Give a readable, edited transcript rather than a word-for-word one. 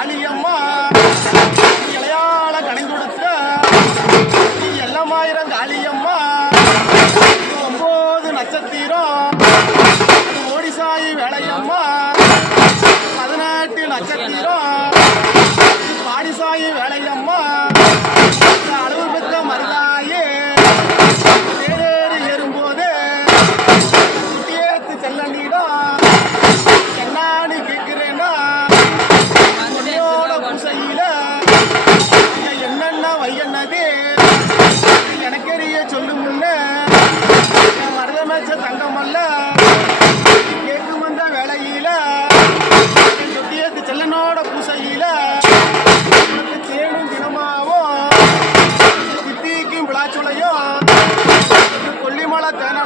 காளியம்மா இளையாள கணை கொடுத்த எல்லமாயிரம் காளியம்மா 9 நட்சத்திரம் ஓடிசாயி வேலையம்மா 18 நட்சத்திரம் பாடிசாயி வேலையம்மா அளவு பெற்ற மருதாயே தேரேறி ஏறும்போது குட்டியேத்து செல்ல நீடம் என்னான்னு கேட்கிறேன்னா உன்னையோட பூசையில என்னென்ன வையன்னது எனக்கெரிய சொல்லு முன்ன மருதமேச்ச தங்கமல்ல கேட்கும் வந்த வேலையில குட்டியேத்து செல்லனோட பூசையில தேனும் தினமாவும் சித்திக்கும் விழாச்சுளையும் கொல்லிமலை தேன